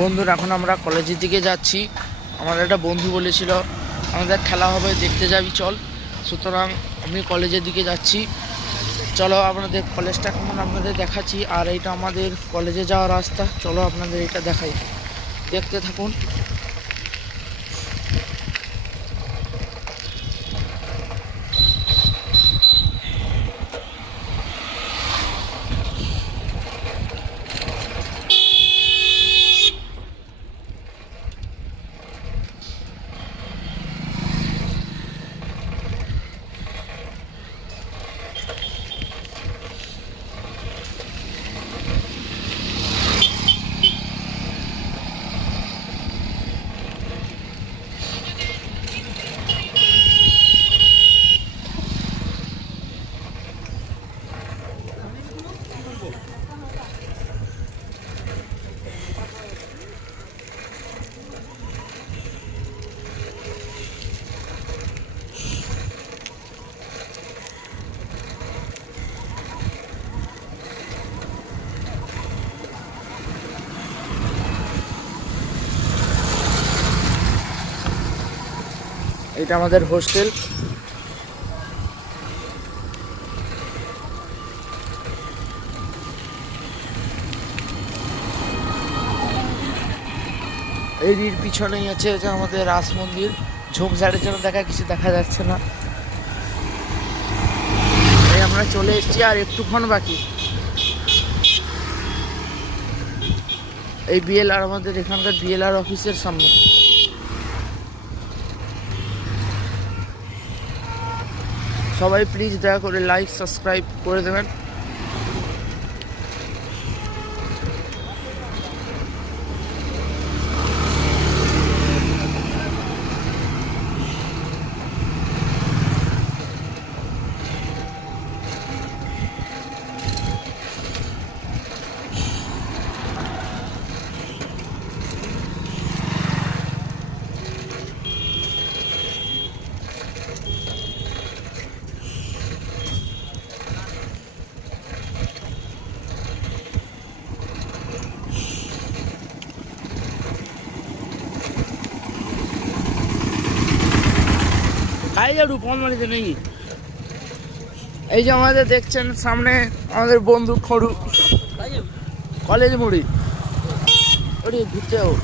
বন্ধুরা এখন আমরা কলেজের দিকে যাচ্ছি। আমার একটা বন্ধু বলেছিল আমাদের খেলা হবে, দেখতে যাবি চল। সুতরাং আমি কলেজের দিকে যাচ্ছি। চলো আপনাদের কলেজটা কেমন আপনাদের দেখাচ্ছি। আর এইটা আমাদের কলেজে যাওয়ার রাস্তা। চলো আপনাদের এটা দেখাই, দেখতে থাকুন। এটা আমাদের হোস্টেল। এর পিছনেই আছে যে আমাদের রাস মন্দির। ঝোপঝাড়ের জন্য কিছু দেখা যাচ্ছে না। এই আমরা চলে এসেছি, আর একটুক্ষণ বাকি। এই বিএলআর আমাদের এখানকার বিএলআর অফিসের সামনে। সবাই প্লিজ দয়া করে লাইক সাবস্ক্রাইব করে দেবেন। খাই যাবো পনমালিতে নেই। এই যে আমাদের দেখছেন সামনে আমাদের বন্ধু খড়ু, কলেজ মুড়ি ঘুরতে যাবো।